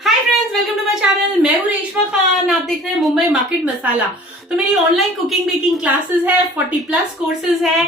Hi friends, welcome to my channel. मैं हूं रेशमा खान। आप देख रहे हैं मुंबई मार्केट मसाला। तो मेरी ऑनलाइन कुकिंग बेकिंग क्लासेस है, 40+ कोर्सेज है।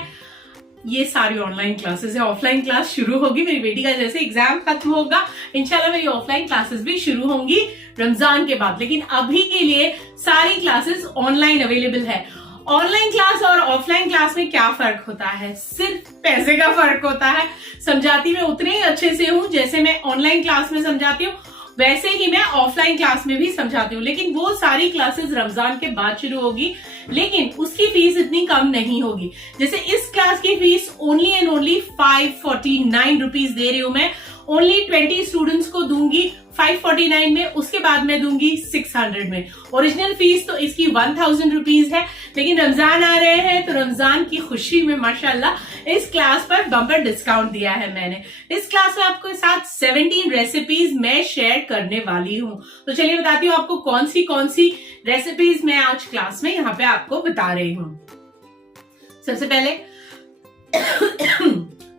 ये सारी ऑनलाइन क्लासेस है। ऑफलाइन क्लास शुरू होगी मेरी बेटी का जैसे एग्जाम खत्म होगा, इंशाल्लाह मेरी ऑफलाइन क्लासेस भी शुरू होंगी रमजान के बाद। लेकिन अभी के लिए सारी क्लासेस ऑनलाइन अवेलेबल है। ऑनलाइन क्लास और ऑफलाइन क्लास में क्या फर्क होता है? सिर्फ पैसे का फर्क होता है। समझाती मैं उतने ही अच्छे से हूं जैसे मैं ऑनलाइन क्लास में समझाती हूँ, वैसे ही मैं ऑफलाइन क्लास में भी समझाती हूँ। लेकिन वो सारी क्लासेस रमजान के बाद शुरू होगी, लेकिन उसकी फीस इतनी कम नहीं होगी। जैसे इस क्लास की fees only and only 549 rupees दे रही हूं मैं। ओनली 20 स्टूडेंट्स को दूंगी 549 में, उसके बाद मैं दूंगी 600 में। ओरिजिनल फीस तो इसकी 1000 रुपीज है, लेकिन रमजान आ रहे हैं तो रमजान की खुशी में माशाल्लाह इस क्लास पर बम्पर डिस्काउंट दिया है मैंने। इस क्लास में आपको साथ 17 रेसिपीज मैं शेयर करने वाली हूं। तो चलिए बताती हूँ आपको कौन सी रेसिपीज मैं आज क्लास में यहाँ पे आपको बता रही हूँ। सबसे पहले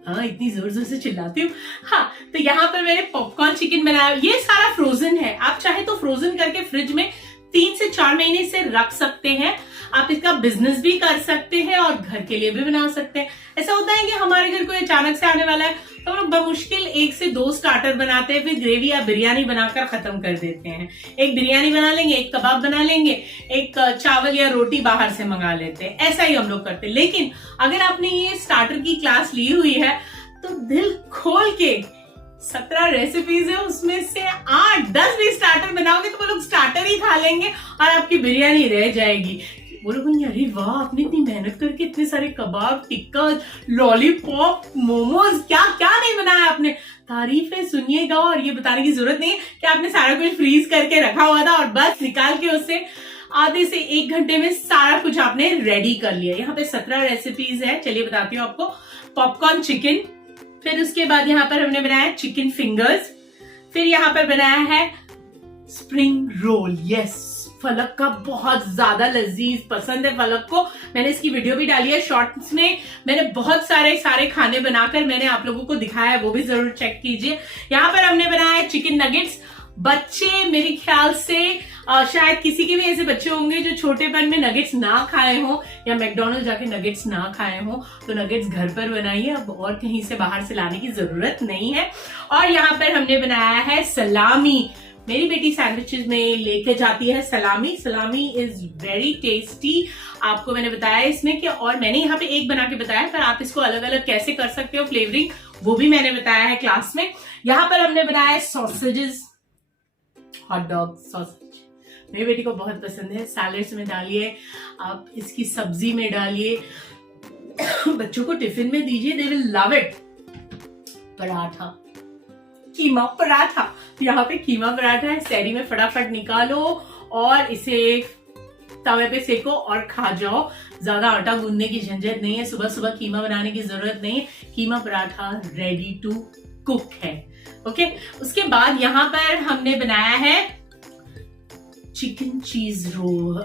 हाँ, इतनी जोर जोर से चिल्लाती हूँ। हाँ, तो यहाँ पर मैंने पॉपकॉर्न चिकन बनाया। ये सारा फ्रोजन है। आप चाहे तो फ्रोजन करके फ्रिज में 3 से 4 महीने से रख सकते हैं। आप इसका बिजनेस भी कर सकते हैं और घर के लिए भी बना सकते हैं। ऐसा होता है कि हमारे घर कोई अचानक से आने वाला है तो हम लोग बमुश्किल 1 से 2 स्टार्टर बनाते हैं, फिर ग्रेवी या बिरयानी बनाकर खत्म कर देते हैं। एक बिरयानी बना लेंगे, एक कबाब बना लेंगे, एक चावल या रोटी बाहर से मंगा लेते हैं। ऐसा ही हम लोग करते हैं। लेकिन अगर आपने ये स्टार्टर की क्लास ली हुई है तो दिल खोल के 17 रेसिपीज है, उसमें से 8-10 भी स्टार्टर बनाओगे तो वो लोग स्टार्टर ही खा लेंगे और आपकी बिरयानी रह जाएगी। वो लोग अरे वाह, आपने इतनी मेहनत करके इतने सारे कबाब, टिक्का, लॉलीपॉप, मोमोज, क्या क्या नहीं बनाया आपने। तारीफें सुनिएगा और ये बताने की जरूरत नहीं है कि आपने सारा कुछ फ्रीज करके रखा हुआ था और बस निकाल के उससे आधे से 1 घंटे में सारा कुछ आपने रेडी कर लिया। यहाँ पे 17 रेसिपीज है। चलिए बताती हूँ आपको। पॉपकॉर्न चिकन, फिर उसके बाद यहाँ पर हमने बनाया चिकन फिंगर्स, फिर यहाँ पर बनाया है स्प्रिंग रोल। यस, फलक का बहुत ज्यादा लजीज पसंद है फलक को। मैंने इसकी वीडियो भी डाली है शॉर्ट्स में। मैंने बहुत सारे खाने बनाकर मैंने आप लोगों को दिखाया है, वो भी जरूर चेक कीजिए। यहाँ पर हमने बनाया है चिकन नगेट्स। बच्चे मेरे ख्याल से शायद किसी के भी ऐसे बच्चे होंगे जो छोटेपन में नगेट्स ना खाए हो या मैकडॉनल्ड जाके नगेट्स ना खाए हो, तो नगेट्स घर पर बनाइए। अब और कहीं से बाहर से लाने की जरूरत नहीं है। और यहाँ पर हमने बनाया है सलामी। मेरी बेटी सैंडविचेस में लेके जाती है सलामी। सलामी इज वेरी टेस्टी। आपको मैंने बताया इसमें कि, और मैंने यहाँ पे एक बना के बताया, पर आप इसको अलग अलग कैसे कर सकते हो फ्लेवरिंग, वो भी मैंने बताया है क्लास में। यहाँ पर हमने बनाया है सॉसेजेस, हॉट डॉग सॉसेज। मेरी बेटी को बहुत पसंद है। सैलेड्स में डालिए, आप इसकी सब्जी में डालिए, बच्चों को टिफिन में दीजिए, they will love it. Paratha, keema paratha. यहाँ पे कीमा पराठा है। सैरी में फटाफट निकालो और इसे तवे पे सेको और खा जाओ। ज्यादा आटा गूंदने की झंझट नहीं है, सुबह सुबह कीमा बनाने की जरूरत नहीं है। कीमा पराठा रेडी टू कुक है। ओके, उसके बाद यहाँ पर हमने बनाया है chicken cheese role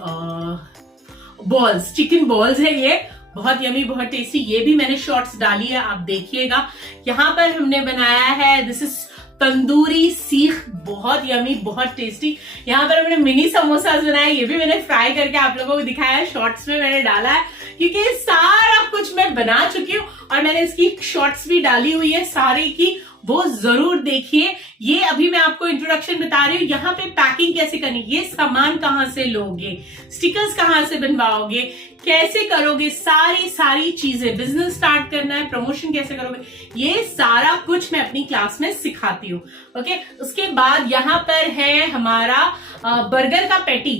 balls. Chicken balls है ये, बहुत यमी, बहुत टेस्टी। ये भी मैंने शॉर्ट्स डाली है, आप देखिएगा। यहाँ पर हमने बनाया है दिस इज तंदूरी सीख, बहुत यमी, बहुत टेस्टी। यहाँ पर हमने मिनी समोसास बनाए, ये भी मैंने फ्राई करके आप लोगों को दिखाया है, शॉर्ट्स में मैंने डाला है, क्योंकि सारा कुछ मैं बना चुकी हूँ और मैंने इसकी शॉर्ट्स भी डाली हुई है सारी की, वो जरूर देखिए। ये अभी मैं आपको इंट्रोडक्शन बता रही हूँ। यहाँ पे पैकिंग कैसे करनी, ये सामान कहाँ से लोगे, स्टिकर्स कहाँ से बनवाओगे, कैसे करोगे, सारी चीजें, बिजनेस स्टार्ट करना है, प्रमोशन कैसे करोगे, ये सारा कुछ मैं अपनी क्लास में सिखाती हूँ। ओके, उसके बाद यहाँ पर है हमारा बर्गर का पैटी,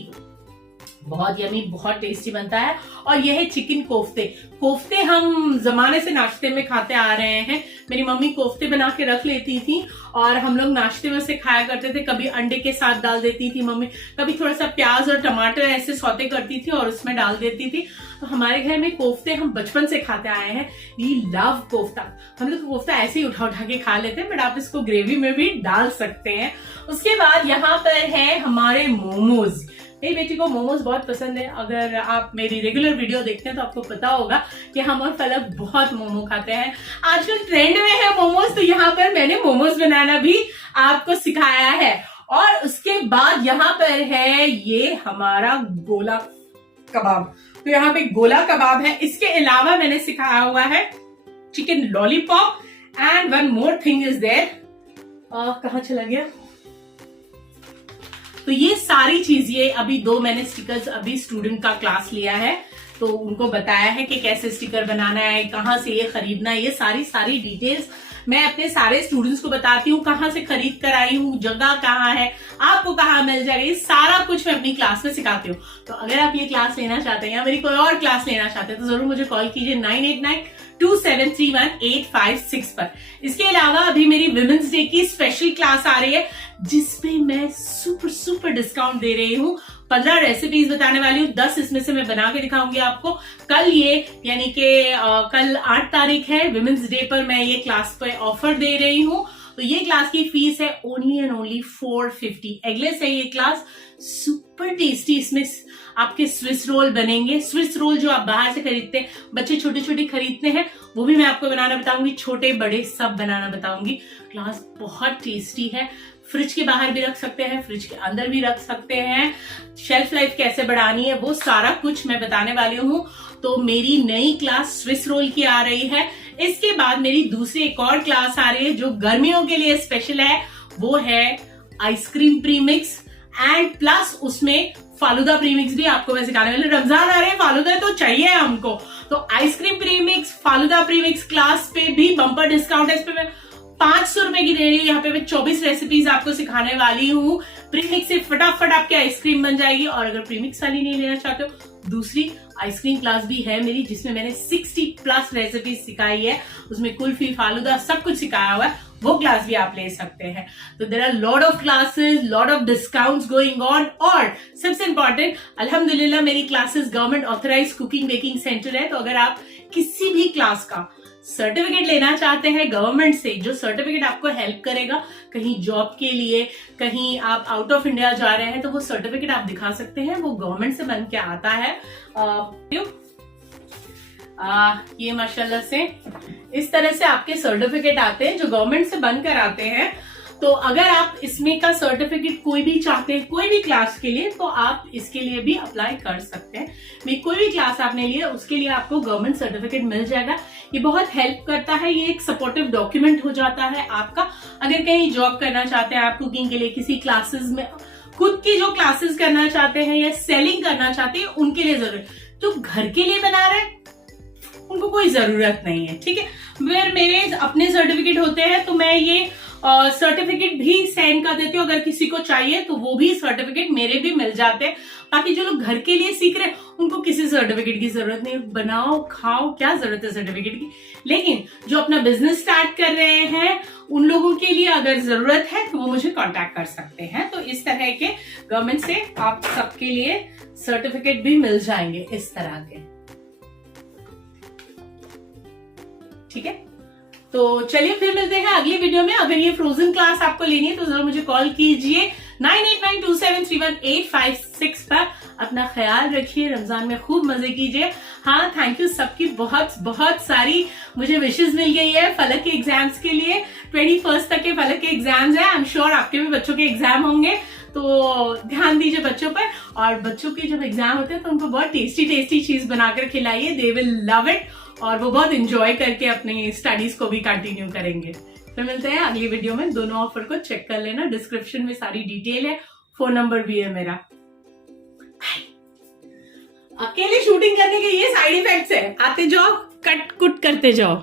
बहुत यमी, बहुत टेस्टी बनता है। और यह है चिकन कोफ्ते। कोफ्ते हम जमाने से नाश्ते में खाते आ रहे हैं। मेरी मम्मी कोफ्ते बना के रख लेती थी और हम लोग नाश्ते में से खाया करते थे। कभी अंडे के साथ डाल देती थी मम्मी, कभी थोड़ा सा प्याज और टमाटर ऐसे सौते करती थी और उसमें डाल देती थी। तो हमारे घर में कोफ्ते हम बचपन से खाते आए हैं। We love kofta. हम लोग कोफ्ता ऐसे ही उठा के खा लेते हैं, बट आप इसको ग्रेवी में भी डाल सकते हैं। उसके बाद यहाँ पर है हमारे मोमोज। मेरी बेटी को मोमोज बहुत पसंद है। अगर आप मेरी रेगुलर वीडियो देखते हैं तो आपको पता होगा कि हम और फलक बहुत मोमो खाते हैं। आजकल ट्रेंड में है मोमोज, तो यहाँ पर मैंने मोमोज बनाना भी आपको सिखाया है। और उसके बाद यहाँ पर है ये हमारा गोला कबाब। तो यहाँ पे गोला कबाब है। इसके अलावा मैंने सिखाया हुआ है chicken lollipop and one more thing is there. कहाँ चला गया? तो ये सारी चीज, ये अभी 2 मैंने स्टिकर्स अभी स्टूडेंट का क्लास लिया है तो उनको बताया है कि कैसे स्टिकर बनाना है, कहाँ से ये खरीदना है, ये सारी डिटेल्स मैं अपने सारे स्टूडेंट्स को बताती हूँ। कहाँ से खरीद कर आई हूँ, जगह कहाँ है, आपको कहाँ मिल जाएगा, ये सारा कुछ मैं अपनी क्लास में सिखाती हूँ। तो अगर आप ये क्लास लेना चाहते हैं या मेरी कोई और क्लास लेना चाहते हैं तो जरूर मुझे कॉल कीजिए 9892731856 पर। इसके अलावा अभी मेरी विमेंस डे की स्पेशल क्लास आ रही है जिसपे मैं सुपर डिस्काउंट दे रही हूँ। 15 रेसिपीज बताने वाली हूँ, 10 इसमें से मैं बना के दिखाऊंगी आपको। कल ये यानी कि कल 8 तारीख है, विमेंस डे पर मैं ये क्लास पे ऑफर दे रही हूँ। तो ये क्लास की फीस है ओनली एंड ओनली 450 एगलेस है ये क्लास। सुपर टेस्टी इसमें आपके स्विस रोल बनेंगे। स्विस रोल जो आप बाहर से खरीदते हैं, बच्चे छोटे छोटे खरीदते हैं, वो भी मैं आपको बनाना बताऊंगी, छोटे बड़े सब बनाना बताऊंगी। क्लास बहुत टेस्टी है। फ्रिज के बाहर भी रख सकते हैं, फ्रिज के अंदर भी रख सकते हैं। शेल्फ लाइफ कैसे बढ़ानी है वो सारा कुछ मैं बताने वाली हूँ। तो मेरी नई क्लास स्विस रोल की आ रही है। इसके बाद मेरी दूसरी एक और क्लास आ रही है जो गर्मियों के लिए स्पेशल है, वो है आइसक्रीम प्रीमिक्स एंड प्लस उसमें फालूदा प्रीमिक्स भी आपको मैं सिखाने वाली। रमजान आ रहे हैं, फालूदा तो चाहिए हमको। तो ice cream premix, falooda premix class पे भी बम्पर डिस्काउंट है। इस पे मैं 500 रुपए की दे रही हूँ। यहाँ पे मैं 24 रेसिपीज आपको सिखाने वाली हूँ। प्रीमिक्स से फटाफट आपकी आइसक्रीम बन जाएगी। और अगर प्रीमिक्स वाली नहीं लेना चाहते हो, दूसरी आइसक्रीम क्लास भी है मेरी जिसमें मैंने 60+ रेसिपीज सिखाई है। उसमें कुल्फी, फालूदा सब कुछ सिखाया हुआ है, वो क्लास भी आप ले सकते हैं। तो there are lot of classes, lot of discounts going on. और सबसे इंपॉर्टेंट, अल्हम्दुलिल्लाह मेरी classes government authorise cooking baking centre है। तो अगर आप किसी भी क्लास का सर्टिफिकेट लेना चाहते हैं गवर्नमेंट से, जो सर्टिफिकेट आपको हेल्प करेगा कहीं जॉब के लिए, कहीं आप आउट ऑफ इंडिया जा रहे हैं, तो वो सर्टिफिकेट आप दिखा सकते हैं, वो गवर्नमेंट से बन के आता है। ये माशाल्लाह से इस तरह से आपके सर्टिफिकेट आते हैं जो गवर्नमेंट से बनकर आते हैं। तो अगर आप इसमें का सर्टिफिकेट कोई भी चाहते हैं कोई भी क्लास के लिए, तो आप इसके लिए भी अप्लाई कर सकते हैं। मैं कोई भी क्लास आपने लिया उसके लिए आपको गवर्नमेंट सर्टिफिकेट मिल जाएगा। ये बहुत हेल्प करता है, ये एक सपोर्टिव डॉक्यूमेंट हो जाता है आपका। अगर कहीं जॉब करना चाहते हैं आप कुकिंग के लिए, किसी क्लासेस में खुद की जो क्लासेस करना चाहते हैं या सेलिंग करना चाहते हैं, उनके लिए जरूरत। जो घर के लिए बना रहे हैं उनको कोई जरूरत नहीं है, ठीक है। फिर मेरे अपने सर्टिफिकेट होते हैं तो मैं ये सर्टिफिकेट भी सेंड कर देती हूँ। अगर किसी को चाहिए तो वो भी सर्टिफिकेट मेरे भी मिल जाते हैं। बाकी जो लोग घर के लिए सीख रहे हैं उनको किसी सर्टिफिकेट की जरूरत नहीं, बनाओ खाओ, क्या जरूरत है सर्टिफिकेट की। लेकिन जो अपना बिजनेस स्टार्ट कर रहे हैं उन लोगों के लिए अगर जरूरत है तो वो मुझे कांटेक्ट कर सकते हैं। तो इस तरह के गवर्नमेंट से आप सबके लिए सर्टिफिकेट भी मिल जाएंगे इस तरह के, ठीक है। तो चलिए फिर मिलते हैं अगली वीडियो में। अगर ये फ्रोजन क्लास आपको लेनी है तो जरूर मुझे कॉल कीजिए 9892731856 पर। अपना ख्याल रखिए, रमजान में खूब मजे कीजिए। हाँ, थैंक यू सबकी बहुत सारी मुझे विशेष मिल गई है फलक के एग्जाम्स के लिए। 21 तक के फलक के एग्जाम्स हैं। आई एम श्योर आपके भी बच्चों के एग्जाम होंगे, तो ध्यान दीजिए बच्चों पर। और बच्चों के जब एग्जाम होते हैं तो उनको बहुत टेस्टी चीज बनाकर खिलाइए, दे विल लव इट, और वो बहुत इंजॉय करके अपनी स्टडीज को भी कंटिन्यू करेंगे। फिर मिलते हैं अगली वीडियो में। दोनों ऑफर को चेक कर लेना, डिस्क्रिप्शन में सारी डिटेल है, फोन नंबर भी है मेरा। अकेले शूटिंग करने के ये साइड इफेक्ट्स है, आते जाओ कट कुट करते जाओ।